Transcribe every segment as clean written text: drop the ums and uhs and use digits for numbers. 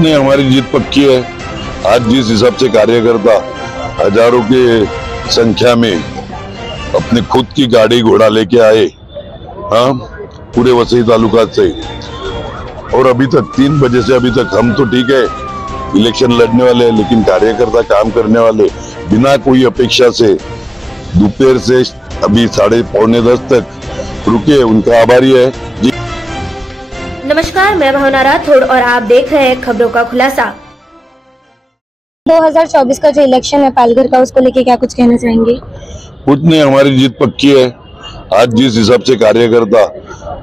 नहीं, हमारी जीत पक्की है। आज जिस हिसाब से कार्यकर्ता हजारों के संख्या में अपने खुद की गाड़ी घोड़ा लेके आए, हाँ, पूरे वसई तालुका से, और अभी तक 3 बजे से अभी तक हम तो ठीक है इलेक्शन लड़ने वाले हैं, लेकिन कार्यकर्ता काम करने वाले बिना कोई अपेक्षा से दोपहर से अभी 9:30 तक रुके, उनका आभारी है। नमस्कार, मैं भावना राठौड़ और आप देख रहे हैं खबरों का खुलासा। 2024 का जो इलेक्शन है पालघर का, उसको लेके क्या कुछ कहना चाहेंगे? कुछ नहीं, हमारी जीत पक्की है। आज जिस हिसाब से कार्यकर्ता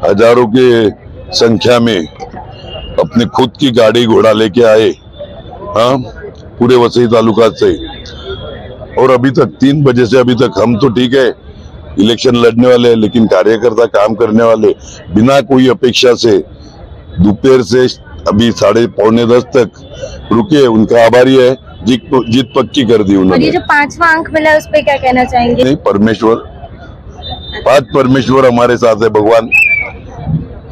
हजारों के संख्या में अपने खुद की गाड़ी घोड़ा लेके आए, हाँ, पूरे वसई तालुका से, और अभी तक 3 बजे से अभी तक हम तो ठीक है इलेक्शन लड़ने वाले हैं, लेकिन कार्यकर्ता काम करने वाले बिना कोई अपेक्षा से दोपहर से अभी 9:30 तक रुके, उनका आभारी है। जीत पक्की कर दी उन्होंने। ये जो 5वां अंक मिला है उस पे क्या कहना चाहेंगे? नहीं, परमेश्वर, 5 परमेश्वर हमारे साथ है, भगवान,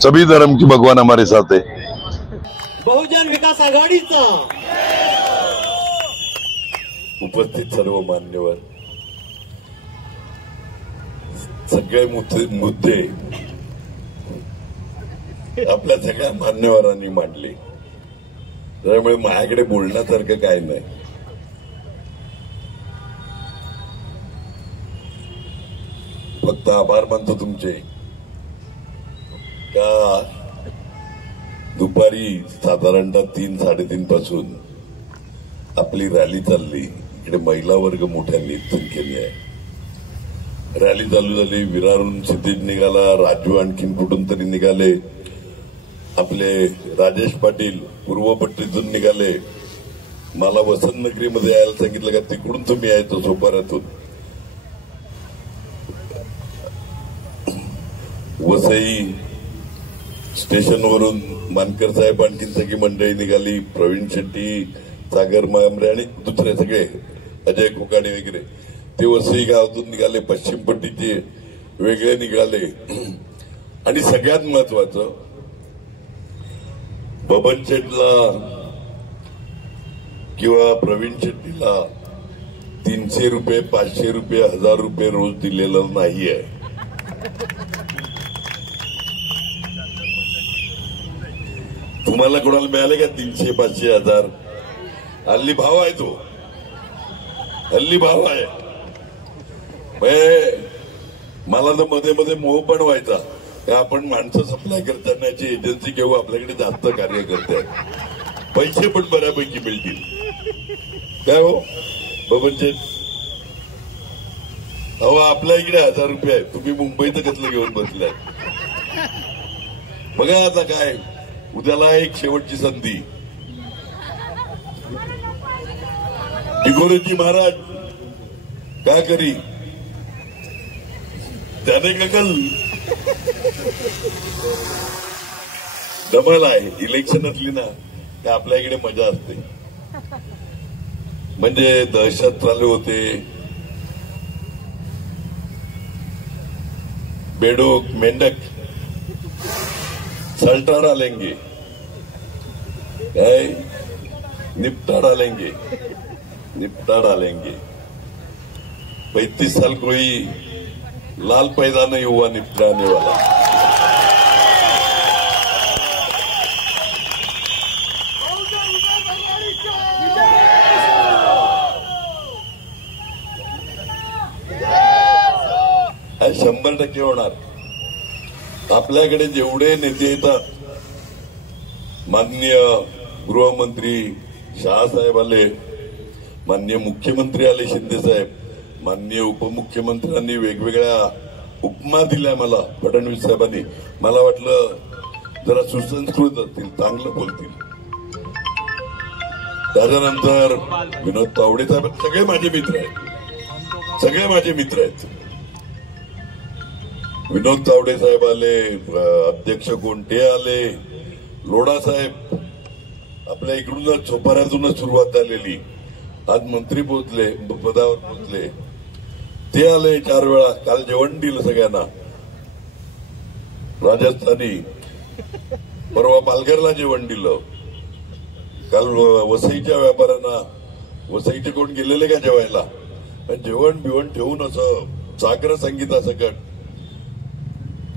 सभी धर्म की भगवान हमारे साथ है। बहुजन विकास आघाडीचा उपस्थित सर्व मान्यवर, सगळे मुद्दे आपल्या सगळ्या मान्यवरांनी मांडले, त्यामुळे माझ्याकडे बोलण्यासारखं काय नाही। फक्त आभार मानतो तुमचे का दुपारी साधारणतः 3-3:30 पासून आपली रॅली चालली। इकडे महिला वर्ग मोठ्या संख्येने आहे। रॅली चालू झाली, विरारून सिद्धेश निघाला, राजू आणखीन कुठून तरी निघाले, आपले राजेश पाटील पूर्व पट्टीतून निघाले, मला वसंतनगरीमध्ये यायला सांगितलं का तिकडून तुम्ही यायचं सोपाऱ्यातून। वसई स्टेशनवरून मानकर साहेब आणखीन सगळी मंडळी निघाली, प्रवीण शेट्टी, सागर मांबरे आणि दुसरे सगळे, अजय कोकाणे वगैरे, ते वसई गावातून निघाले, पश्चिम पट्टीचे वेगळे निघाले। आणि सगळ्यात महत्वाचं, बबन शेटला किंवा प्रवीण शेट्टीला 300 रुपये, 500 रुपये, 1000 रुपये रोज दिलेलं नाहीये। तुम्हाला कोणाला मिळाले का 300, 500, 1000? हल्ली भाव आहे, तो हल्ली भाव आहे। मला तर मध्ये मध्ये मोह पण व्हायचा का आपण माणसं सप्लाय करतानाची एजन्सी घेऊ, आपल्याकडे जास्त कार्यकर्ते आहेत, पैसे पण बऱ्यापैकी मिळतील। काय हो बबनचे, अहो आपल्या इकडे 1000 रुपये आहे, तुम्ही मुंबईत कसलं घेऊन बसलाय? बघा आता काय, उद्याला एक शेवटची संधी। दिगोरेजी महाराज काय करी, त्याने का कल डबल आहे। इलेक्शन असली ना तर आपल्या इकडे मजा असते, म्हणजे दहशत चालू होते, बेडूक मेंढक सल्टा डालेंगे, निपटा डालेंगे, निपटा डालेंगे। 35 साल कोई लाल पैदा नहीं हुआ निपटाने वाला। आज 100% होणार। आपल्याकडे जेवढे नेते येतात, माननीय गृहमंत्री शहासाहेब आले, माननीय मुख्यमंत्री आले शिंदे साहेब, माननीय उपमुख्यमंत्र्यांनी वेगवेगळ्या उपमा दिल्या मला, फडणवीस साहेबांनी। मला वाटलं जरा सुसंस्कृत असतील, चांगलं बोलतील। त्याच्यानंतर विनोद तावडे साहेब, सगळे माझे मित्र आहेत, सगळे माझे मित्र आहेत। विनोद तावडे साहेब आले, अध्यक्ष कोणते आले, लोढा साहेब, आपल्या इकडूनच सोपाऱ्यातूनच सुरुवात झालेली, आज मंत्री पोहोचले, पदावर पोहोचले, ते आले 4 वेळा। काल जेवण दिलं सगळ्यांना, राजस्थानी, परवा पालघरला जेवण दिलं, काल वसईच्या व्यापाऱ्यांना, वसईचे कोण गेलेले का जेवायला, पण जेवण बिवण ठेवून असं सागर संगीतासकट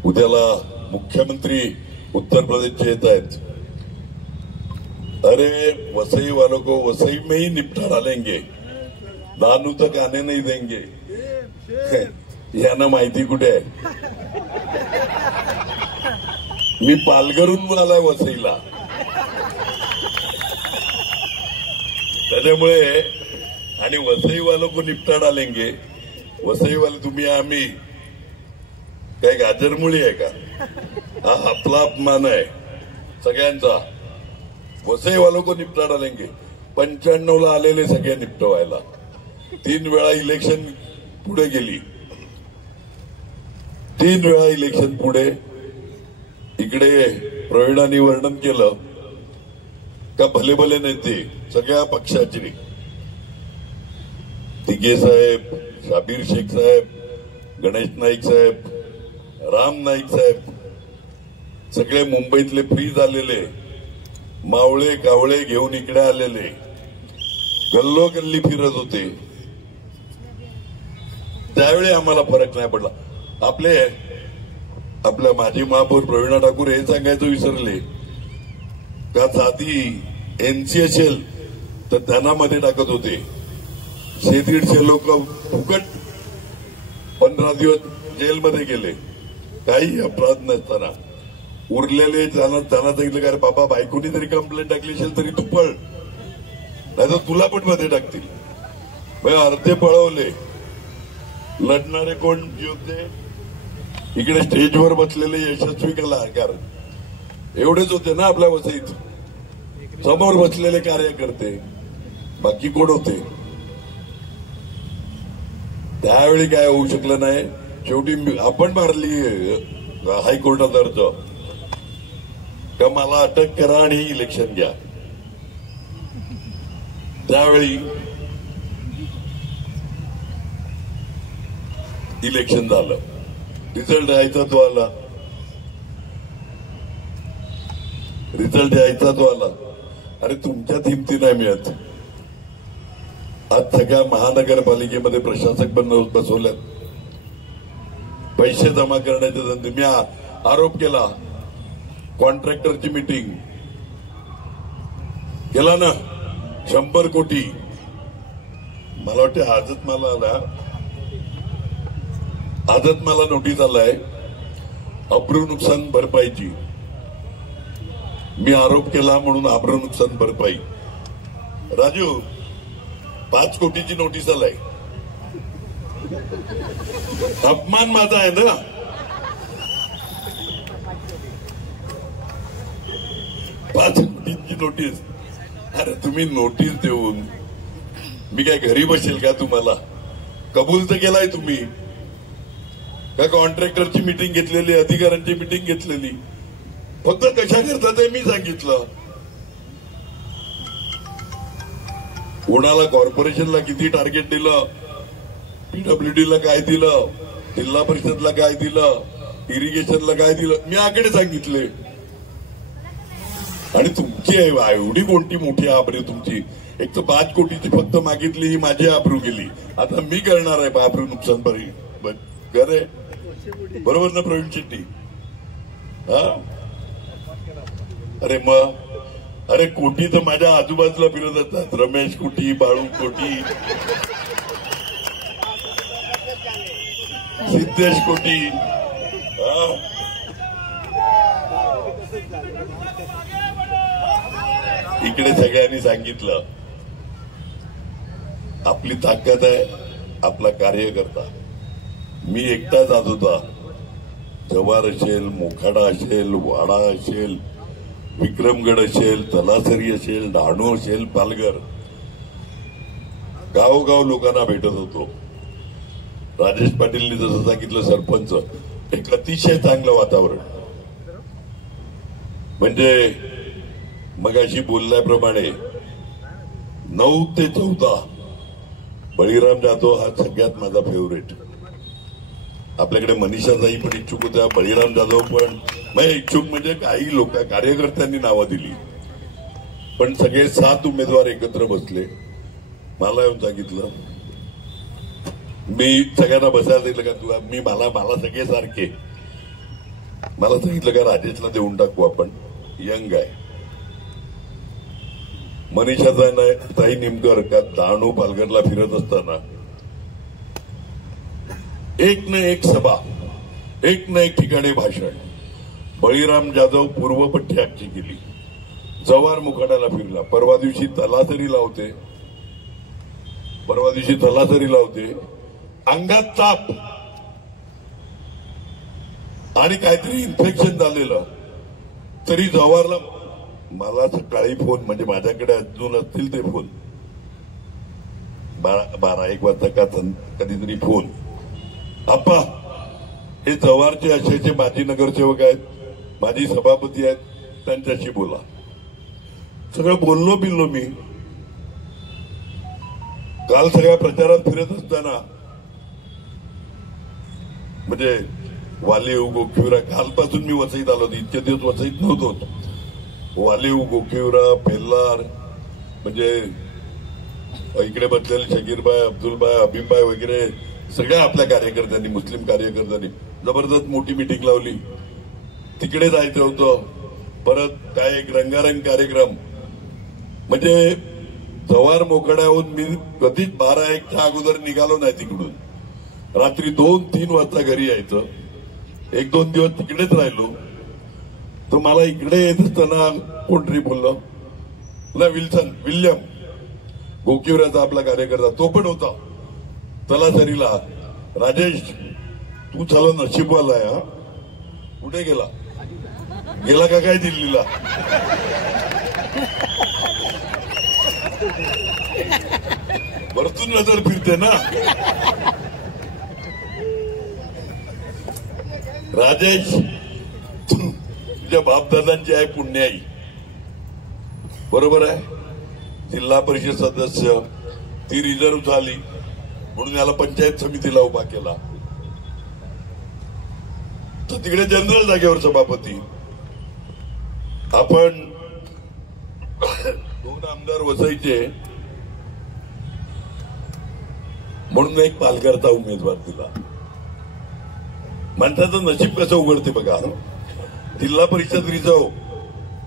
उद्याला मुख्यमंत्री उत्तर प्रदेशचे येत आहेत. अरे वसई वालों को वसई में ही निपटा डालेंगे, नानू तक आने नहीं देंगे. यांना माहिती कुठे आहे. मी पालघरहून आलाय वसईला, त्याच्यामुळे आणि वसई वालों को निपटा डालेंगे. वसई वाले तुम्ही आम्ही काय गाजरमुळी आहे का? हा आपला अपमान आहे सगळ्यांचा. वसई वालों को निपटा डालेंगे. 95 ला आलेले सगळे निपटवायला 3 वेळा इलेक्शन पुढे गेली. 3 वेळा इलेक्शन पुढे. इकडे प्रवीणांनी वर्णन केलं का भले भले नेते सगळ्या पक्षाचे, तिघे साहेब, शाबीर शेख साहेब, गणेश नाईक साहेब, राम नाईक साहेब, सगळे मुंबईतले फ्री झालेले मावळे कावळे घेऊन इकडे आलेले गल्लोगल्ली फिरत होते. त्यावेळी आम्हाला फरक नाही पडला. आपल्या माजी महापौर प्रवीणा ठाकूर हे सांगायचं विसरले का साधी एनसी असेल तर त्यांना मध्ये टाकत होते. 150 लोक फुकट 15 दिवस जेलमध्ये गेले काही अपराध नसताना. उरलेले त्यांना सांगितलं का रे बाबा बायकोनी तरी कंप्लेंट टाकली असेल तरी तू पळ, नाही तर तुला पण मध्ये टाकतील. अर्धे पळवले. लढणारे कोण होते इकडे स्टेजवर बसलेले यशस्वी कलाकार एवढेच होते ना आपल्या वसईत. समोर बसलेले कार्यकर्ते बाकी कोण होते. त्यावेळी काय होऊ शकलं नाही. शेवटी आपण मारली हायकोर्टात अर्ज का मला अटक करा आणि इलेक्शन घ्या. त्यावेळी इलेक्शन झालं. रिझल्ट यायचा तो आला. रिझल्ट यायचा तो आला. अरे तुमच्या हिमती नाही मिळत. आज सगळ्या महानगरपालिकेमध्ये प्रशासक बसवल्यात. पैसे जमा करण्याचे धंदे. मी आरोप केला कॉन्ट्रॅक्टरची मीटिंग केला ना 100 कोटी. मला वाटते आजच मला नोटीस आलाय अब्रू नुकसान भरपाईची. मी आरोप केला म्हणून अब्रू नुकसान भरपाई. राजू 5 कोटीची नोटीस आलाय. अपमान माझा आहे ना. पाच कोटीची नोटीस. अरे तुम्ही नोटीस देऊन मी काय घरी बसेल का? तुम्हाला कबूल तर केलाय तुम्ही का? कॉन्ट्रॅक्टरची मीटिंग घेतलेली, अधिकाऱ्यांची मीटिंग घेतलेली. फक्त कशा करता ते मी सांगितलं. कोणाला कॉर्पोरेशनला किती टार्गेट दिलं, पीडब्ल्यूडीला काय दिलं, जिल्हा परिषदला काय दिलं, इरिगेशनला काय दिलं, मी आकडे सांगितले. आणि तुमची एवढी कोणती मोठी आबरू तुमची. एक तर 5 कोटीची फक्त मागितली, ही माझी आबरू गेली. आता मी करणार आहे आबरू नुकसान करे. बरोबर ना प्रवीण शेट्टी? हा अरे मग अरे कोटी तर माझ्या आजूबाजूला फिरत असतात. रमेश कोटी, बाळू कोटी, सिद्धेश कोटी. इकडे सगळ्यांनी सांगितलं आपली ताकद आहे आपला कार्यकर्ता. मी एकटा जात होता. जव्हार असेल, मोखाडा असेल, वाडा असेल, विक्रमगड असेल, तलासरी असेल, डहाणू असेल, पालघर, गावोगाव लोकांना भेटत होतो. राजेश पाटीलनी जसं सांगितलं सरपंच, एक अतिशय चांगलं वातावरण. म्हणजे मगाशी बोलल्याप्रमाणे 9 ते 14 बळीराम जाधव हा सगळ्यात माझा फेवरेट. आपल्याकडे मनीषाताई पण इच्छुक होत्या, बळीराम जाधव पण. इच्छुक म्हणजे काही लोक कार्यकर्त्यांनी नावं दिली. पण सगळे 7 उमेदवार एकत्र बसले. मला येऊन सांगितलं, मी सगळ्यांना बसायला सांगितलं का तुला मी मला सगळे सारखे. मला सांगितलं का राजेशला देऊन टाकू आपण, यंग आहे. मनीषा ताई निमकर का डहाणू पालघरला फिरत असताना एक न एक सभा, एक न एक ठिकाणी भाषण. बळीराम जाधव पूर्वपट्टी आखी केली, जव्हार मुखाड्याला फिरला. परवा दिवशी तलासरी लावते, अंगात ताप आणि काहीतरी इन्फेक्शन झालेलं तरी जव्हारला. मला सकाळी फोन, म्हणजे माझ्याकडे अजून असतील ते फोन, 12-1 वाजता का कधीतरी फोन, आप्पा हे जव्हारचे असे माजी नगरसेवक आहेत, माजी सभापती आहेत, त्यांच्याशी बोला. सगळं बोललो मी. काल सगळ्या प्रचारात फिरत असताना म्हणजे वालीव गोखिवरा, कालपासून मी वसईत आलो होतो. इतके दिवस वसईत नव्हतो. वालीव गोखिवरा पेल्लार, म्हणजे इकडे बसलेले शकीरबाई, अब्दुलबाई, हबीबबाई वगैरे सगळ्या आपल्या कार्यकर्त्यांनी, मुस्लिम कार्यकर्त्यांनी जबरदस्त मोठी मिटिंग लावली. तिकडे जायचं होतं. परत काय एक रंगारंग कार्यक्रम. म्हणजे जव्हार मोखाड्याहून मी कधीच 12-1च्या अगोदर निघालो नाही तिकडून. रात्री 2-3 वाजता घरी यायचं. 1-2 दिवस तिकडेच राहिलो. तर मला इकडे येत असताना कोणतरी बोललं ना, विल्यम गोकिवऱ्याचा आपला कार्यकर्ता, तो पण होता तलासरीला. राजेश तू चला नशीबवाला आहे. हा कुठे गेला का काय दिल्लीला? वरतून नजर फिरते ना. राजेश तुझ्या बापदादांची आहे पुण्याई, बरोबर आहे. जिल्हा परिषद सदस्य, ती रिझर्व्ह झाली म्हणून याला पंचायत समितीला उभा केला. तर तिकडे जनरल जागेवर सभापती. आपण 2 आमदार वसईचे म्हणून एक पालघरचा उमेदवार दिला. माणसाचं नशीब कसं उघडते बघा. जिल्हा परिषद रिझर्व्ह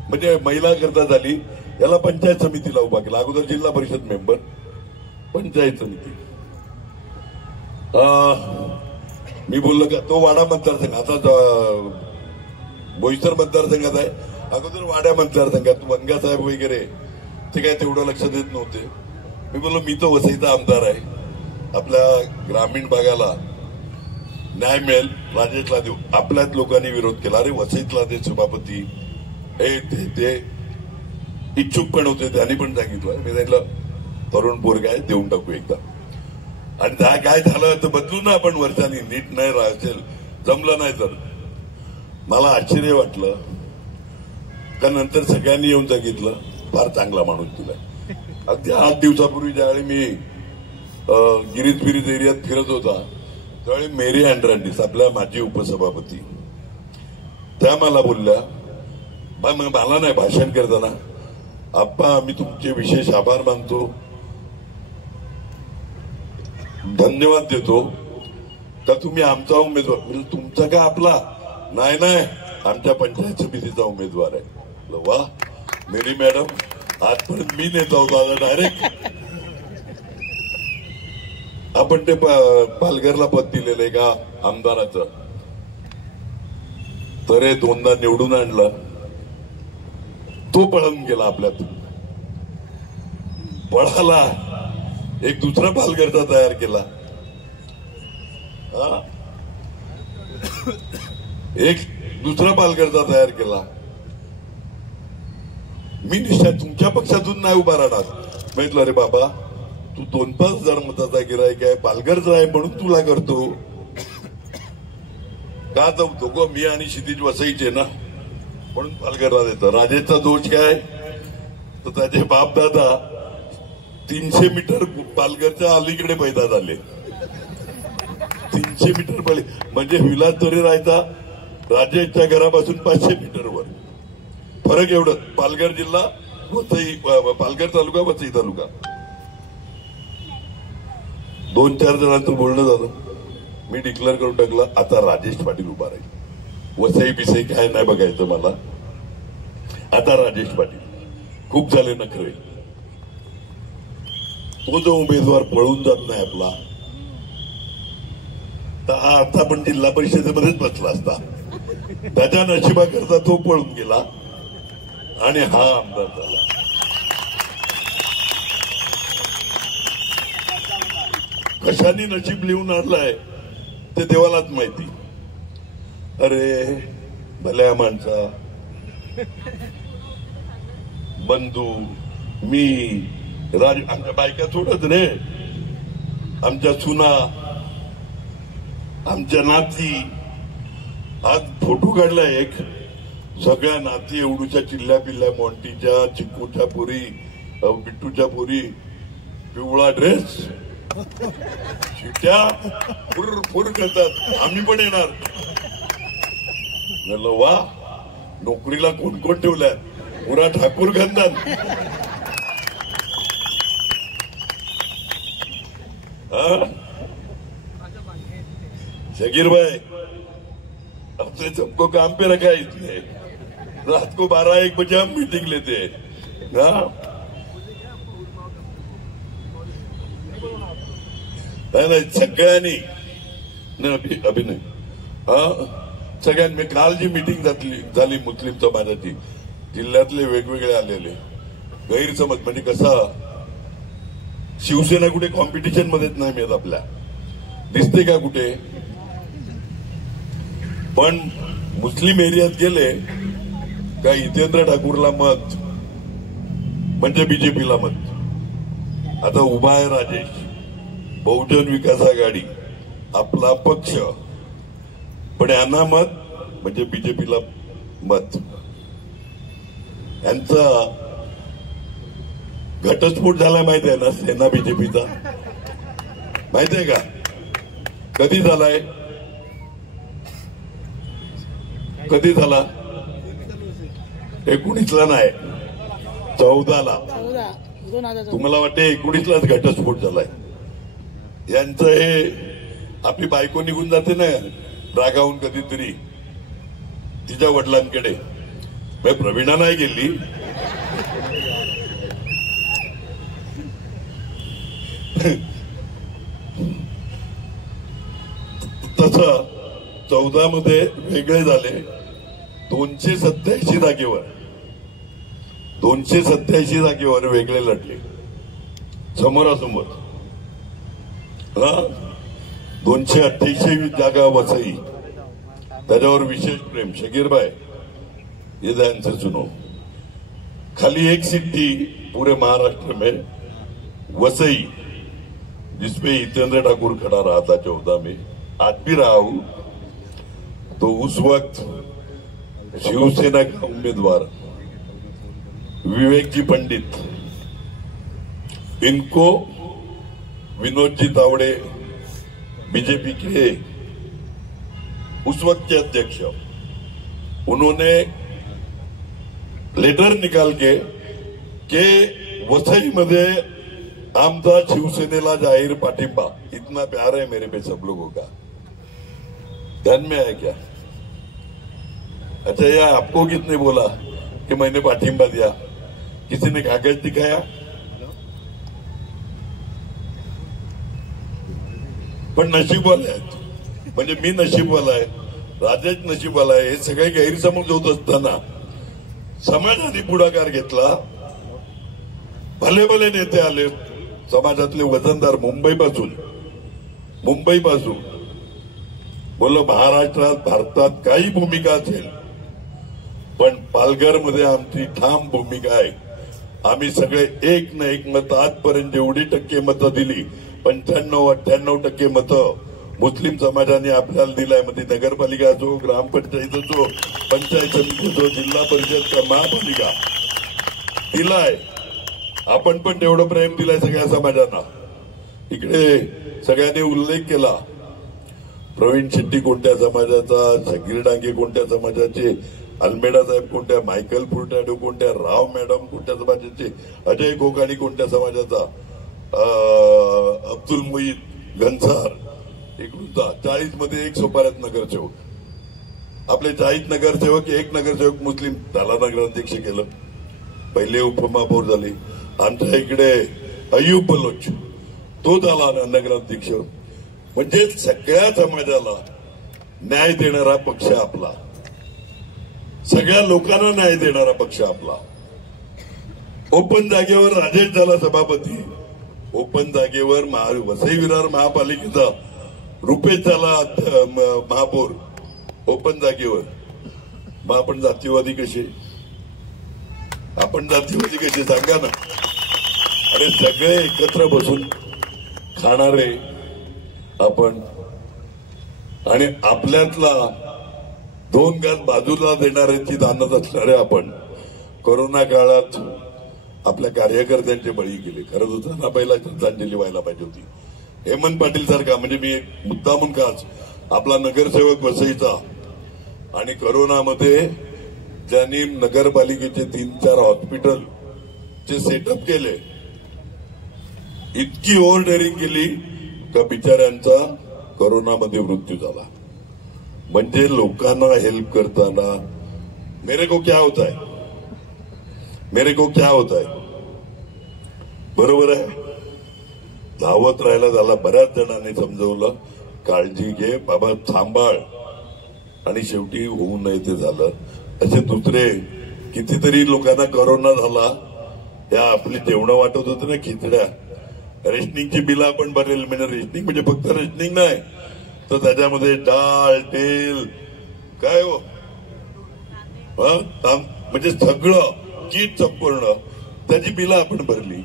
म्हणजे महिला करता झाली, याला पंचायत समितीला उभा केला. अगोदर जिल्हा परिषद मेंबर, पंचायत समिती. मी बोललो का तो वाडा मतदारसंघ, आता बोईसर मतदारसंघात आहे. अगोदर वाड्या मतदारसंघात वनगासाहेब वगैरे ते काय तेवढं लक्ष देत नव्हते. मी बोललो मी तो वसईचा आमदार आहे, आपल्या ग्रामीण भागाला न्याय मिळेल, राजेशला देऊ. आपल्याच लोकांनी विरोध केला, अरे वसईतला दे सभापती, हे ते इच्छुक पण होते, त्यांनी पण सांगितलं. मी सांगितलं तरुण पोरगा आहे, देऊन टाकू एकदा. आणि त्या काय झालं तर बदलू ना आपण वर्षांनी, नीट नाही राहतील, जमलं नाही तर. मला आश्चर्य वाटलं का नंतर सगळ्यांनी येऊन सांगितलं फार चांगला माणूस दिलाय. अगदी 8 दिवसापूर्वी ज्यावेळी मी गिरीज एरियात फिरत होता त्यावेळी मेरी अँड्रांडिस, आपल्या माजी उपसभापती, त्या मला बोलल्या, मला नाही भाषण करताना, आप्पा आम्ही तुमचे विशेष आभार मानतो, धन्यवाद देतो का तुम्ही आमचा उमेदवार. म्हणजे तुमचा का आपला? नाही, आमच्या पंचायत समितीचा उमेदवार आहे. वा मेरी मॅडम, आजपर्यंत मी नेता होतो, डायरेक्ट आपण ते पालघरला पद दिलेलं आहे का आमदाराचं, तर हे 2दा निवडून आणलं, तो पळून गेला. आपल्यात पळाला, एक दुसरा पालघरचा तयार केला. एक दुसरा पालघरचा तयार केला. मी निश्चित तुमच्या पक्षातून नाही उभा राहणार. म्हटलं अरे बाबा तू 2-5 हजार मताचा गिराईक आहे, पालघरचा आहे म्हणून तुला करतो का जमतो गो. मी आणि क्षितिज वसईचे ना म्हणून पालघरला देतो. राजेशचा दोष काय तर त्याचे बाप दादा 300 मीटर पालघरच्या अलीकडे पैदा झाले. 300 मीटर पहिले म्हणजे विलास तरी राहायचा राजेशच्या घरापासून 500 मीटरवर. फरक एवढं. पालघर जिल्हा वसई पालघर तालुका वसई तालुका 2-4 जणांचं बोलणं झालं. मी डिक्लेअर करून टाकलं आता राजेश पाटील उभा राहील. वसई बिसई काय नाही बघायचं मला. आता राजेश पाटील खूप झाले नखरे. तो जो उमेदवार पळून जात नाही आपला तर आता पण जिल्हा परिषदेमध्येच बसला असता. त्याच्या नशिबाकरता तो पळून गेला आणि हा आमदार झाला. कशाने नशीब लिहून आणलाय ते देवालाच माहिती. अरे भल्या माणसा, बंधू, मी राज, आमच्या बायका सोडत रे, आमच्या सुना, आमच्या नाती. आज फोटो काढला एक, सगळ्या नाती एवढूच्या चिल्ल्या पिल्ल्या, मोंटीच्या, चिक्कूच्या पोरी, बिट्टूच्या पोरी, पिवळा ड्रेस, शिट्या फुर करतात. आम्ही पण येणार. म्हणलं वा, नोकरीला कोण कोण ठेवल्यात? पुरा ठाकूर गंधन. शकीर भाई, अपने सबको काम पे रखा है इसने. रात को 12-1 बजे हम मीटिंग लेते हैं. नाही सगळ्यांनी अभिनय सगळ्यांनी. काल जी मीटिंग झाली मुस्लिम समाजाची, जिल्ह्यातले वेगवेगळे आलेले, गैरसमज म्हणजे कसा, शिवसेना कुठे कॉम्पिटिशन मध्येच नाही मिळत आपल्या, दिसते का कुठे? पण मुस्लिम एरियात गेले का हितेंद्र ठाकूरला मत म्हणजे बीजेपीला मत. आता उभा आहे राजेश, बहुजन विकास आघाडी आपला पक्ष, पण यांना मत म्हणजे बीजेपीला मत. यांचा घटस्फोट झाला माहिती आहे ना सेना बीजेपीचा, माहिती आहे का? कधी झालाय? कधी झाला? 19ला नाही, 14ला. तुम्हाला वाटते 19लाच घटस्फोट झालाय. यांचं हे, आपली बायको निघून जाते ना रागावून कधीतरी तिच्या वडिलांकडे, प्रवीणा नाही गेली, तसं 14 मध्ये वेगळे झाले. 287 जागेवर वेगळे लढले समोरासमोर. 288 जागा वसई, त्याच्यावर विशेष प्रेम. शकीरभाई ये ध्यान से सुनो, खाली एक सीट थी पूरे महाराष्ट्र में, वसई, जिसपे हितेंद्र ठाकुर खड़ा रहा था 14 में, आज भी रहा हूं. तो उस वक्त शिवसेना का उम्मीदवार विवेक जी पंडित, इनको विनोद जी तावड़े बीजेपी के उस वक्त के अध्यक्ष, उन्होंने लेटर निकाल के वसई मध्ये आमचा शिवसेनेला जाहीर पाठिंबा. इतना प्यार है मेरे पे सब लोगों का, ध्यान में है क्या? अच्छा, या आपको किसने बोला कि मैंने पाठिंबा दिया? किसी ने कागज दिखाया? पण नशीबवाला आहे, म्हणजे मी नशीबवाला आहे, राजेश नशीबवाला आहे. हे सगळे गैरसमज होत असताना समाजाने पुढाकार घेतला. भले भले नेते आले समाजातले वजनदार, मुंबईपासून बोललो महाराष्ट्रात, भारतात काही भूमिका असेल, पण पालघरमध्ये आमची ठाम भूमिका आहे. आम्ही सगळे एक ना एक मत, आजपर्यंत जेवढी टक्के मतं दिली, 95-98% मतं मुस्लिम समाजाने आपल्याला दिलाय. मध्ये नगरपालिका असो, ग्रामपंचायत असो, पंचायत समिती असो, जिल्हा परिषद का महापालिका दिलाय. आपण पण तेवढं प्रेम दिलाय सगळ्या समाजांना. इकडे सगळ्यांनी उल्लेख केला, प्रवीण शेट्टी कोणत्या समाजाचा, शकीर डांगे कोणत्या समाजाचे, अल्मेडा साहेब कोणत्या, मायकल फुर्टॅडो कोणत्या, राव मॅडम कोणत्या समाजाचे, अजय कोकाणी कोणत्या समाजाचा, अब्दुल मुईद गन्सार इकडूनचा, 40 मध्ये एक सोपाऱ्यात नगरसेवक, आपले 40 नगरसेवक, एक नगरसेवक मुस्लिम, त्याला नगराध्यक्ष केलं, पहिले उपमहापौर झाले. आमच्या इकडे अय्यूब बलोच, तो झाला नगराध्यक्ष. म्हणजे सगळ्या समाजाला न्याय देणारा पक्ष आपला, सगळ्या लोकांना न्याय देणारा पक्ष आपला. ओपन जागेवर राजेश झाला सभापती, ओपन जागेवर वसई विरार महापालिकेचा रुपेश झाला महापौर, ओपन जागेवर. मग आपण जातीवादी कसे, आपण जातीवादी कसे सांगा ना. अरे सगळे एकत्र बसून खाणारे आपण, आणि आपल्यातला 2 गाज बाजूला देणाऱ्याची दानत असणारे आपण कोरोना काळात आपल्या कार्यकर्त्यांचे बळी गेले. खरं तर त्यांना पहिला श्रद्धांजली व्हायला पाहिजे होती. हेमंत पाटील सारखा, म्हणजे मी एक मुद्दामून खास आपला नगरसेवक वसईचा, आणि कोरोनामध्ये ज्यांनी नगरपालिकेचे 3-4 हॉस्पिटलचे सेटअप केले, इतकी ओव्हर डेअरिंग केली का बिचाऱ्यांचा कोरोनामध्ये मृत्यू झाला. म्हणजे लोकांना हेल्प करताना मेरे को क्या होता है, मेरे को क्या होता है, बरोबर आहे. धावत राहायला झाला. बऱ्याच जणांनी समजवलं, काळजी घे बाबा, सांभाळ, आणि शेवटी होऊ नये ते झालं. असे दुसरे कितीतरी लोकांना कोरोना झाला. त्या आपली जेवणं वाटत होते ना, खिचड्या, रेशनिंगची बिलं आपण भरेल. म्हणजे रेशनिंग म्हणजे फक्त रेशनिंग नाही, तर त्याच्यामध्ये डाळ, तेल, काय हो, म्हणजे सगळं किट संपूर्ण, त्याची बिलं आपण भरली.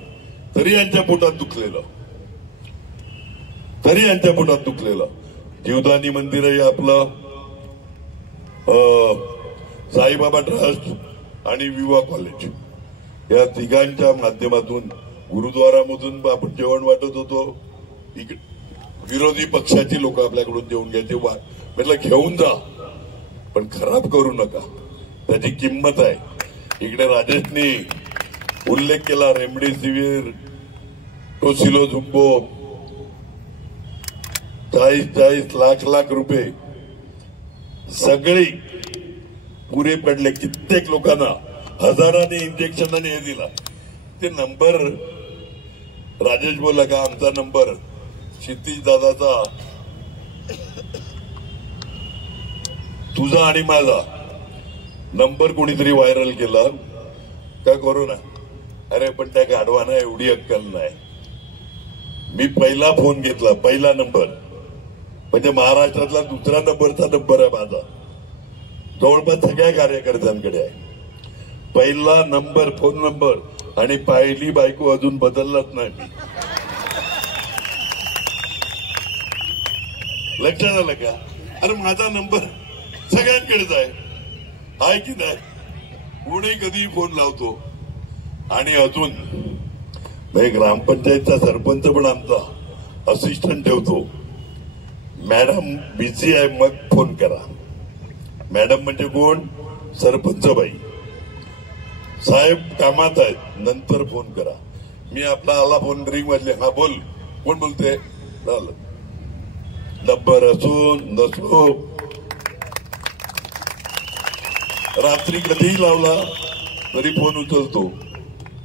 तरी यांच्या पोटात दुखलेलं, तरी यांच्या पोटात दुखलेलं. जीवदानी मंदिर आहे आपलं, साईबाबा ट्रस्ट आणि विवा कॉलेज, या तिघांच्या माध्यमातून गुरुद्वारामधून आपण जेवण वाटत होतो. विरोधी पक्षाची लोक आपल्याकडून जेवण घ्यायचे. म्हटलं घेऊन जा, पण खराब करू नका, त्याची किंमत आहे. इकडे राजेशनी उल्लेख केला, रेमडेसिवीर, टोसिलोझुंबो, 40 लाख रुपये सगळे पुरे पडले. कित्येक लोकांना हजारांनी इंजेक्शनाने हे दिला. ते नंबर राजेश बोला का, आमचा नंबर क्षितिज दादाचा, तुझा आणि माझा नंबर कोणीतरी व्हायरल केला का कोरोना. अरे पण त्या गाढवाना एवढी अक्कल नाही. मी पहिला फोन घेतला, पहिला नंबर, म्हणजे महाराष्ट्रातला दुसरा नंबरचा नंबर आहे माझा, जवळपास सगळ्या कार्यकर्त्यांकडे आहे. पहिला नंबर, फोन नंबर, आणि पहिली बायको अजून बदललाच नाही. लक्षात आलं का. अरे माझा नंबर सगळ्यांकडेच आहे की नाही. कोणी कधी फोन लावतो. आणि अजून ग्रामपंचायतचा सरपंच पण आमचा असिस्टंट ठेवतो. मॅडम बिझी आहे, मग फोन करा. मॅडम म्हणजे कोण, सरपंच बाई. साहेब कामात आहेत, नंतर फोन करा. मी आपला आला फोन, रिंग वाजले, हा बोल, कोण बोलते, झालं. नंबर असून नसो, रात्री कधीही लावला तरी फोन उचलतो.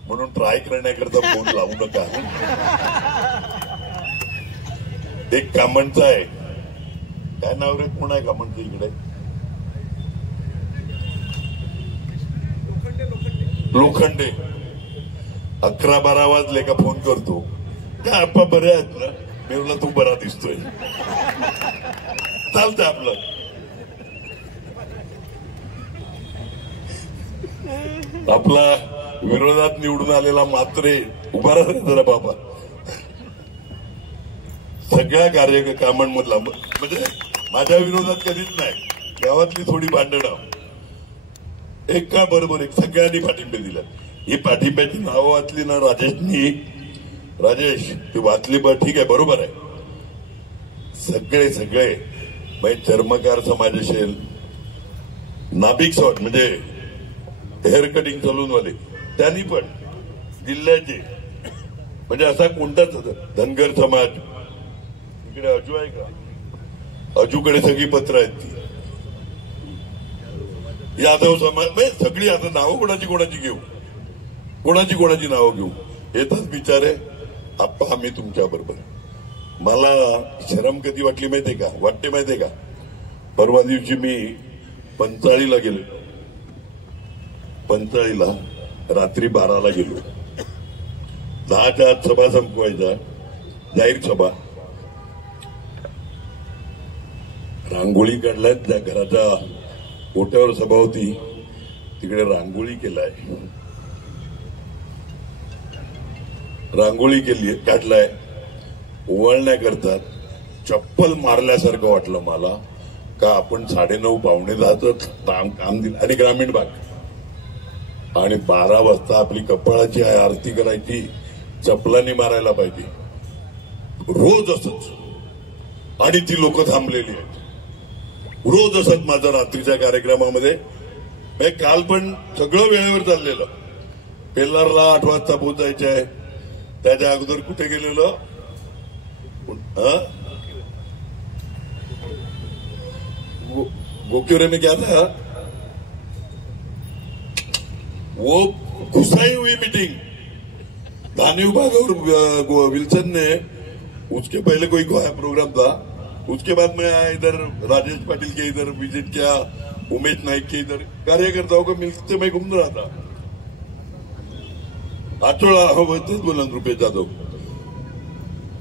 म्हणून ट्राय करण्याकरता फोन लावू नका. एक कामणचा आहे, काय नाव रे, कोण आहे कामणचं इकडे, लोखंडे. 11-12 वाजले का फोन करतो, काय आप्पा बरे आहेत ना. मी म्हणलं तू बरा दिसतोय, चालतंय आपलं. आपला विरोधात निवडून आलेला मात्रे उभा राहा जरा बाबा. सगळ्या कामांमधला, म्हणजे माझ्या विरोधात कधीच नाही. गावातली थोडी भांडणं एका बरोबर एक सगळ्यांनी पाठिंबे दिला. ही पाठिंब्याची नावं वाचली ना राजेशनी, राजेश ती वाचली, बरं ठीक आहे, बरोबर आहे. सगळे म्हणजे चर्मकार समाज असेल, नाभिक सॉट म्हणजे हेअर कटिंग सलूनवाले त्यांनी पण जिल्ह्याचे म्हणजे असा कोणताच धनगर समाज इकडे अजू आहे का? अजूकडे सगळी पत्र आहेत ती यादव समाज म्हणजे सगळी आता नावं कोणाची घेऊ कोणाची नावं घेऊ येतच बिचारे आप्पा आम्ही तुमच्या बरोबर. मला शरम कधी वाटली माहितीये का? वाटते माहितीये का? परवा दिवशी मी पंचाळीला गेलो. पंचाळीला रात्री 12ला गेलो. 10च्या आत सभा संपवायचा जाहीर सभा. रांगोळी काढल्यात त्या घराच्या ओट्यावर सभा होती तिकडे रांगोळी केलाय रांगोळी केली काढलाय ओवाळण्या करतात. चप्पल मारल्यासारखं वाटलं मला का आपण 9:30 पावणे 10च काम दिलं आणि ग्रामीण भाग आणि 12 वाजता आपली कपाळाची आरती करायची चप्पलांनी मारायला पाहिजे रोज असंच आणि ती लोक थांबलेली आहेत रोज असत. माझा रात्रीच्या कार्यक्रमामध्ये काल पण सगळं वेळेवर चाललेलं. पेल्लारला 8 वाजता पोहोचायचं आहे. त्याच्या अगोदर कुठे गेलेलो? गोक्योरे में क्या था वो घुसाई हुई मीटिंग धानी विभाग और विल्सन ने उसके पहले कोई प्रोग्राम था. उसके बाद मैं इधर राजेश पाटिल के इधर विजिट किया उमेश नाइक के इधर कार्यकर्ताओं को मिलते मैं घूम रहा था. आठवडा तेच बोला रुपेश जाधव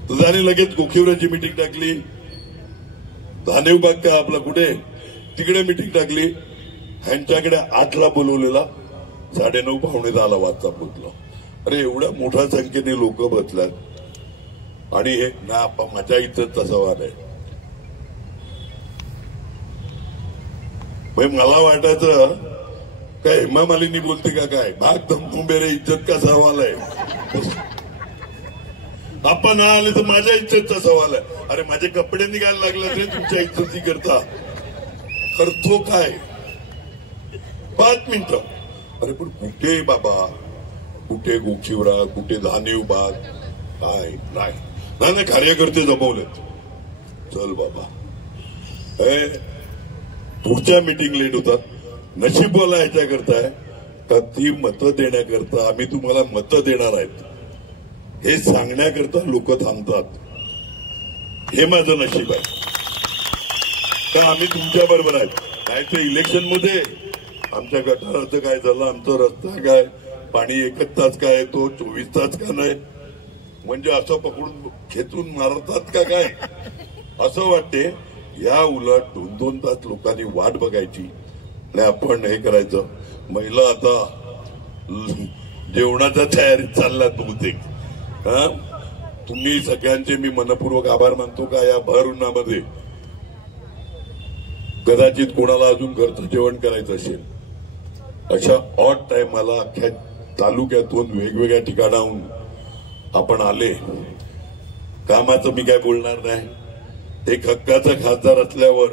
तर त्याने लगेच गोखीवराची मीटिंग टाकली. धाने विभाग का आपला कुठे तिकडे मीटिंग टाकली. ह्यांच्याकडे 8ला बोलवलेला 9:30 पावणे 10ला वाजता पोहोचलो. अरे एवढ्या मोठ्या संख्येने लोक बसल्यात आणि हे ना माझ्या इथं तसा वाद आहे. मला वाटायचं काय हेमा मालिनी बोलते का काय भाग धमकू मेरे इज्जत का सवाल आहे. आपण ना आले तर माझ्या इज्जतचा सवाल आहे. अरे माझे कपडे निघायला लागले रे तुमच्या इज्जती करता करतो काय 5 मिनिटं. अरे पण कुठे बाबा कुठे गोखीवरा कुठे धाने विभाग काय नाही कार्यकर्ते जमवलेत. चल बाबा पुढच्या मीटिंग लेट होतात. नशीब बोला ह्याच्या करताय का ती मतं देण्याकरता आम्ही तुम्हाला मतं देणार आहेत हे सांगण्याकरता लोक थांबतात. हे माझं नशीब आहे का आम्ही तुमच्या बरोबर आहेत. नाही ते इलेक्शनमध्ये आमच्या गटाराचं काय झालं आमचा रस्ता काय पाणी 1 तास काय येतो 24 तास का नाही म्हणजे असं पकडून खेचून मारतात का काय असं वाटते. या उलट 2-2 तास लोकांनी वाट बघायची आणि आपण हे करायचं. महिला आता जेवणाच्या तयारीत चालल्यात बहुतेक. तुम्ही सगळ्यांचे मी मनपूर्वक आभार मानतो का या भर उन्हामध्ये कदाचित कोणाला अजून घरचं जेवण करायचं असेल अशा ऑड टाइमाला अख्ख्या तालुक्यातून वेगवेगळ्या ठिकाणाहून आपण आले. कामाचं मी काय बोलणार नाही. एक हक्काचा खासदार असल्यावर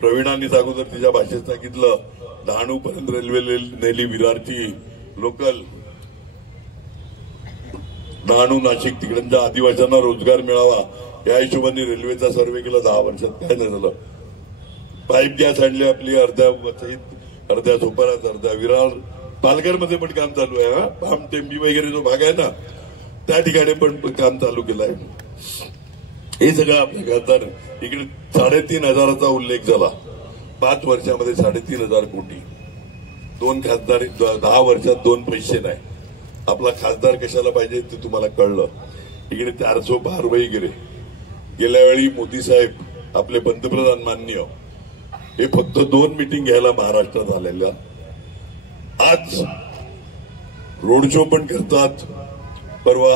प्रवीणांनीच अगोदर तिच्या भाषेत सांगितलं डहाणूपर्यंत रेल्वे नेली विरारची लोकल डहाणू नाशिक तिकडच्या आदिवासींना रोजगार मिळावा या हिशोबाने रेल्वेचा सर्वे केला 10 वर्षात काय नाही झालं. पाईप गॅस आणली आपली अर्ध्या वसईत अर्ध्या झोपारात अर्ध्या विरार पालघरमध्ये पण काम चालू आहे. पाम टेंबी वगैरे जो भाग आहे ना त्या ठिकाणी पण काम चालू केलं आहे. हे सगळं आपल्या खासदार इकडे 3,500चा उल्लेख झाला. 5 वर्षामध्ये 3,500 कोटी. 2 खासदार 10 वर्षात 2 पैसे नाही. आपला खासदार कशाला पाहिजे ते तुम्हाला कळलं. इकडे 400 पार वगैरे गेल्या वेळी मोदी साहेब आपले पंतप्रधान माननीय हे फक्त 2 मीटिंग घ्यायला महाराष्ट्रात आलेल्या. आज रोड शो पण करतात. परवा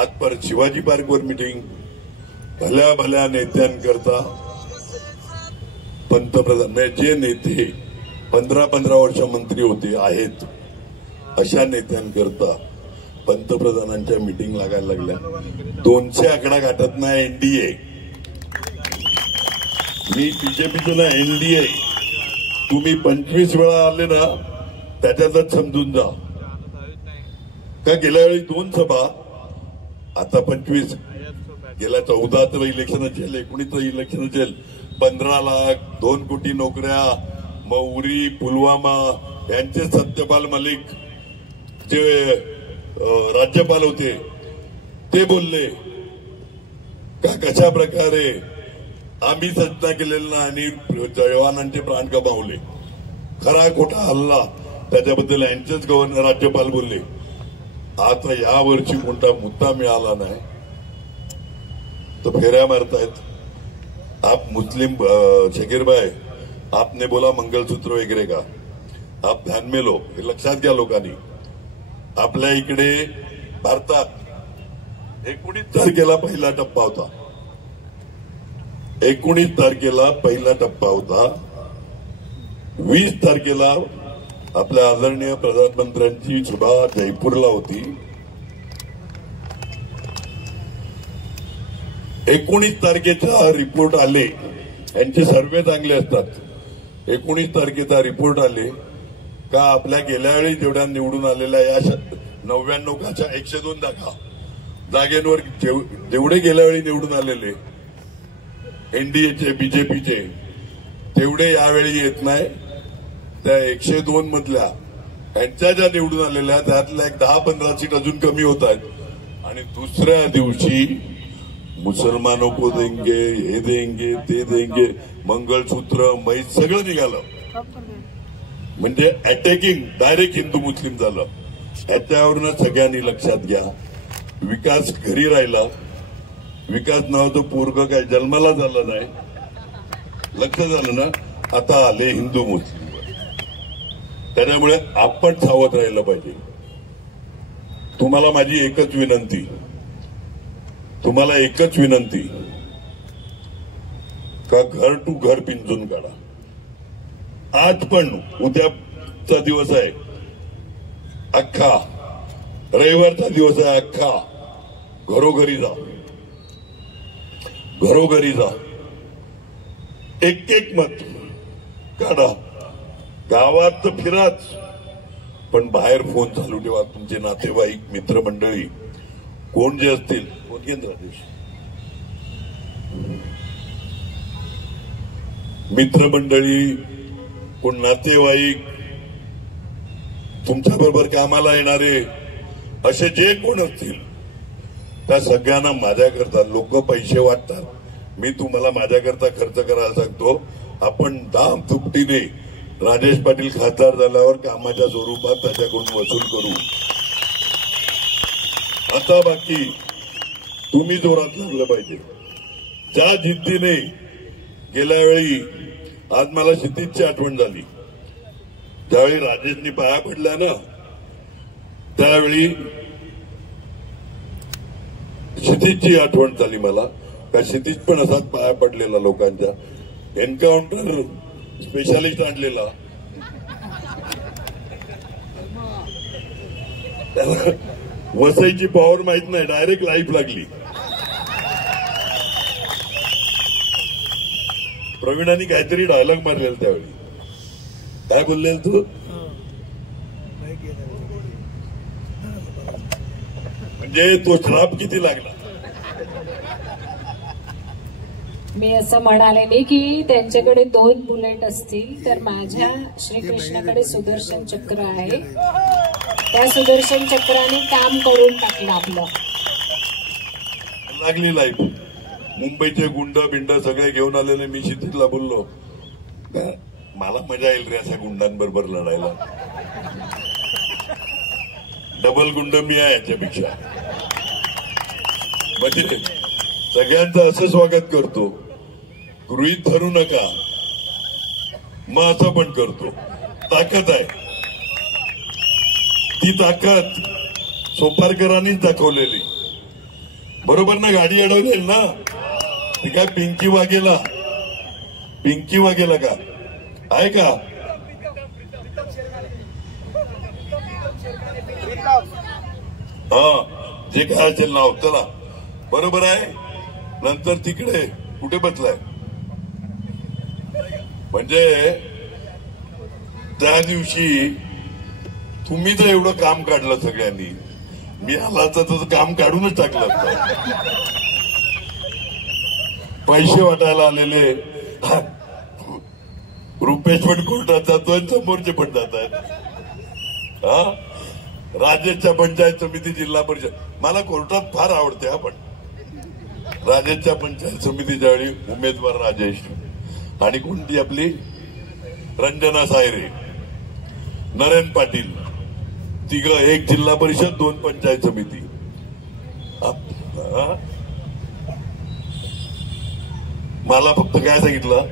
आज परत शिवाजी पार्कवर मीटिंग. भल्या भल्या नेत्यांकरता पंतप्रधान जे नेते 15-15 वर्ष मंत्री होते आहेत अशा नेत्यांकरता पंतप्रधानांच्या मीटिंग लागायला लागल्या. 200 आकडा गाठत नाही एनडीए. मी बीजेपीचं ना एनडीए तुम्ही 25 वेळा आले ना त्याच्यातच समजून जा का गेल्या वेळी 2 सभा आता 25 गेल्या 14चं इलेक्शन असेल 19चं इलेक्शन असेल 15 लाख 2 कोटी नोकऱ्या मग उरी पुलवामा यांचे सत्यपाल मलिक जे राज्यपाल होते ते बोलले का कशा प्रकारे आम्ही सज्जा केलेला आणि जवानांचे प्राण गमावले खरा खोटा हल्ला त्याच्याबद्दल यांचेच गव्हर्नर राज्यपाल बोलले आता या वर्षी कोणता मुद्दा मिळाला नाही तो फेऱ्या मारतायत आप मुस्लिम शकीर भाई आपने बोला मंगलसूत्र वगैरे का आप ध्यान में लो हे लक्षात घ्या लोकांनी आपल्या इकडे भारतात 19 तारखेला पहिला टप्पा होता 19 तारखेला पहिला टप्पा होता 20 तारखेला आपल्या आदरणीय प्रधानमंत्र्यांची सभा जयपूरला होती 19 तारखेचा रिपोर्ट आले यांचे सर्वे चांगले असतात 19 तारखेचा रिपोर्ट आले का आपल्या गेल्या वेळी जेवढ्या निवडून आलेल्या या 99 का 102 जागेंवर जेवढे गेल्या वेळी निवडून आलेले एनडीएचे बीजेपीचे तेवढे यावेळी येत नाही त्या 102 मधल्या यांच्या ज्या निवडून आलेल्या त्यातल्या 10-15 सीट अजून कमी होत आहेत आणि दुसऱ्या दिवशी मुसलमानों को देंगे हे देंगे ते देंगे मंगळसूत्र मैस सगळं निघालं म्हणजे अटॅकिंग डायरेक्ट हिंदू मुस्लिम झालं याच्यावरनं सगळ्यांनी लक्षात घ्या विकास घरी राहिला विकास नावाचं पोरगं काय जन्माला झालं नाही लक्ष झालं ना आता आले हिंदू मुस्लिम त्याच्यामुळे आपण सावध राहिलं पाहिजे तुम्हाला माझी एकच विनंती का घर टू घर पिंजून काढा आज पण उद्याचा दिवस आहे अख्खा रविवारचा दिवस आहे अख्खा घरोघरी जा एक मत काढा गावात तर फिराच पण बाहेर फोन चालू ठेवा तुमचे नातेवाईक मित्रमंडळी कोण जे असतील कोण मित्रमंडळी कोण नातेवाईक तुमच्या बरोबर कामाला येणारे असे जे कोण असतील त्या सगळ्यांना माझ्याकरता लोक पैसे वाटतात मी तुम्हाला माझ्याकरता खर्च करायला सांगतो आपण दाम दुपटीने राजेश पाटील खासदार झाल्यावर कामाच्या स्वरूपात त्याच्याकडून वसूल करू आता बाकी तुम्ही जोरात लागलं पाहिजे ज्या जिद्दीने गेल्या वेळी आज मला क्षितिजची आठवण झाली ज्यावेळी राजेशनी पाया पडल्या ना त्यावेळी क्षितिजची आठवण झाली मला का क्षितिज पण असाच पाया पडलेला लोकांच्या एन्काउंटर स्पेशालिस्ट आणलेला त्याला वसईची पॉवर माहित नाही डायरेक्ट लाईफ लागली प्रवीणांनी काहीतरी डायलॉग मारलेला त्यावेळी काय बोलले तू म्हणजे तो श्राप किती लागला मी असं म्हणाले नाही की त्यांच्याकडे 2 बुलेट असतील तर माझ्या श्रीकृष्णाकडे सुदर्शन चक्र आहे त्या सुदर्शन चक्राने काम करून टाकलं आपलं लागली लाईफ मुंबईचे गुंड बिंड सगळे घेऊन आलेले मी क्षितिजला बोललो मला मजा येईल रे अशा गुंडांबरोबर लढायला डबल गुंड मी आहे याच्यापेक्षा म्हणजे सगळ्यांचं असं स्वागत करतो गृहीत धरू नका मग असं पण करतो ताकद आहे ती ताकद सोपारकरांनीच दाखवलेली बरोबर ना गाडी अडवलेली ना ती काय पिंकी वागेला का आहे का हा जे काय असेल नाव चला बरोबर आहे नंतर तिकडे कुठे बसलाय म्हणजे त्या दिवशी तुम्ही जर एवढं काम काढलं सगळ्यांनी, मी आला तर तसं काम काढूनच टाकलं असतं. पैसे वाटायला आलेले रुपेश पण कोर्टात जातोय, समोरचे पण जात आहेत. राजेशच्या पंचायत समिती जिल्हा परिषद मला कोर्टात फार आवडते. पण राजेशच्या पंचायत समितीच्या वेळी उमेदवार राजेश आणि कोणती आपली रंजना सायरे, नरेन पाटील, तिघं, एक जिल्हा परिषद, 2 पंचायत समिती. मला फक्त काय सांगितलं,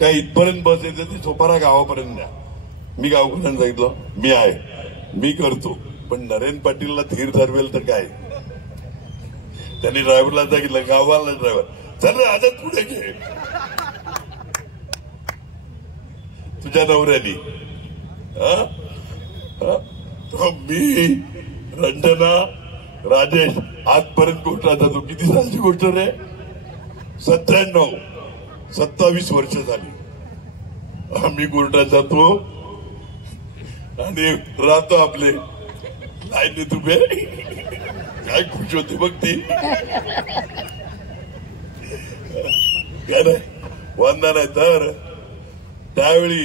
काय इथपर्यंत बस येते ती सोपारा गावापर्यंत द्या. मी गावकऱ्यांना सांगितलं मी आहे, मी करतो, पण नरेन पाटीलला धीर ठरवेल तर काय. त्यांनी ड्रायव्हरला सांगितलं, गावाला ड्रायव्हर चल आजच पुढे घे तुझ्या नवऱ्यानी. मी, रंजना, राजेश आजपर्यंत कोर्टात जातो. किती सालची गोष्ट रे? 97, 27 वर्ष झाली आम्ही कोर्टात जातो आणि राहतो आपले लाईनीत उभे. काय खुश होते बघ ती. काय नाही वंदा नाही तर त्यावेळी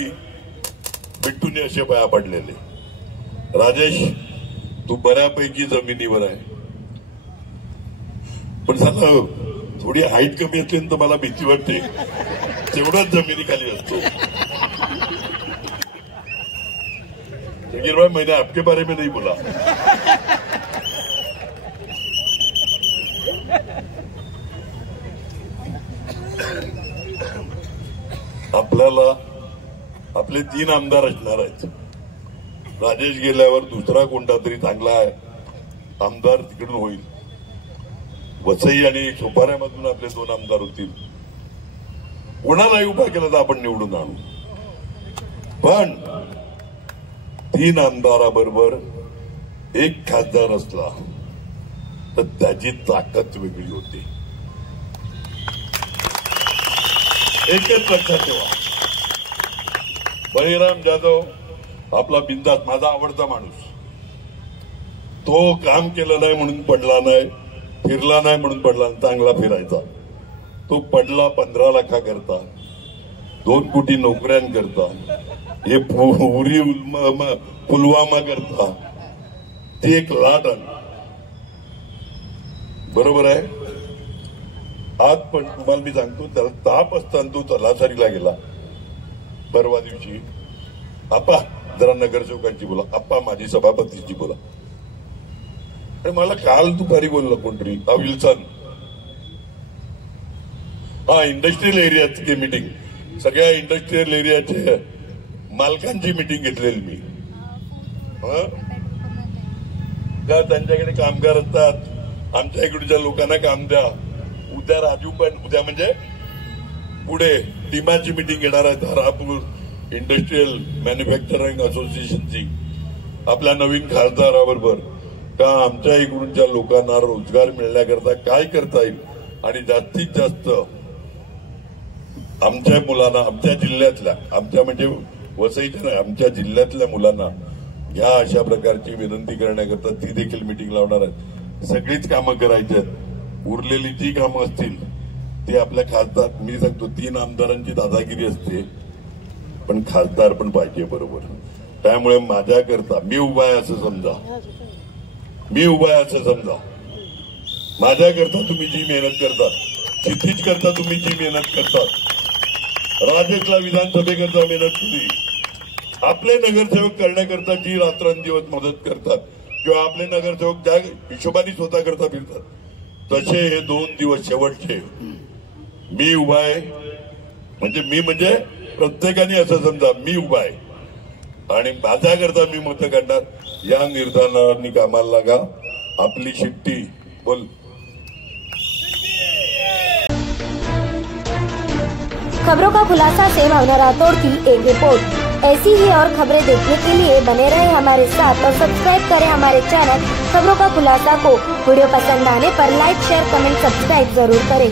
बिट्टूने असे पाया पडलेले, राजेश तू बऱ्यापैकी जमिनीवर आहे, पण झालं थोडी हाईट कमी असली तर मला भीती वाटते, तेवढाच जमिनीखाली असतो. भाई मैंने आपके बारे में नहीं बोला. आपल्याला आपले 3 आमदार असणार आहेत. राजेश गेल्यावर दुसरा कोणता तरी चांगला आमदार तिकडून होईल. वसई आणि सोपाऱ्यामधून आपले 2 आमदार होतील. कोणालाही उभा केला तर आपण निवडून आणू, पण 3 आमदाराबरोबर 1 खासदार असला तर त्याची ताकद वेगळी होती. एकच लक्षात ठेवा, बळीराम जाधव आपला बिंदास, माझा आवडता माणूस, तो काम केलं नाही म्हणून पडला नाही, फिरला नाही म्हणून पडला, चांगला फिरायचा. तो पडला 15 लाखाकरता, 2 कोटी नोकऱ्यांकरता, हे उरी पुलवामा करता, ती एक लाट आली. बरोबर आहे. आज पण तुम्हाला मी सांगतो, त्याला ताप असताना तो तलासरीला गेला. परवा दिवशी आप्पा जरा नगरसेवकांची बोला, आप्पा माझी सभापतीची बोला. आणि मला काल दुपारी बोललं कोणतरी, विल्सन, इंडस्ट्रियल एरियाची मीटिंग, सगळ्या इंडस्ट्रियल एरियाचे मालकांची मीटिंग घेतलेली मी. का त्यांच्याकडे कामगार असतात, आमच्या इकडच्या लोकांना काम द्या. उद्या राजू पण, उद्या म्हणजे पुढे टीमाची मीटिंग घेणार आहे धारापूर इंडस्ट्रियल मॅन्युफॅक्चरिंग असोसिएशनची, आपल्या नवीन खासदाराबरोबर, का आमच्या इकडूनच्या लोकांना रोजगार मिळण्याकरता काय करता येईल आणि जास्तीत जास्त आमच्या मुलांना, आमच्या जिल्ह्यातल्या, आमच्या म्हणजे वसईच्या नाही, आमच्या जिल्ह्यातल्या मुलांना या अशा प्रकारची विनंती करण्याकरता ती देखील मीटिंग लावणार आहेत. सगळीच कामं करायची आहेत. उरलेली जी कामं असतील ते आपल्या खासदार, मी सांगतो 3 आमदारांची दादागिरी असते, पण खासदार पण पाहिजे बरोबर. त्यामुळे माझ्याकरता मी उभा आहे असं समजा, मी उभा आहे असं समजा. माझ्याकरता तुम्ही जी मेहनत करता, क्षितिज करता तुम्ही जी मेहनत करता, राजेशला विधानसभेकरता मेहनत केली, आपले नगरसेवक करण्याकरता जी रात्रंदिवस मदत करतात, किंवा आपले नगरसेवक ज्या हिशोबाने स्वतः करता फिरतात, तसे हे 2 दिवस शेवटचे मी उभा आहे. म्हणजे प्रत्येकाने असं समजा मी उभा आहे आणि माझ्याकरता मी मतं काढणार. या निर्धारांनी कामाला लागा. आपली शिट्टी बोल. खबरों का खुलासा से भावना राठौड़ की एक रिपोर्ट। ऐसी ही और खबरें देखने के लिए बने रहे हमारे साथ और सब्सक्राइब करें हमारे चैनल खबरों का खुलासा को। वीडियो पसंद आने पर लाइक, शेयर, कमेंट, सब्सक्राइब जरूर करें।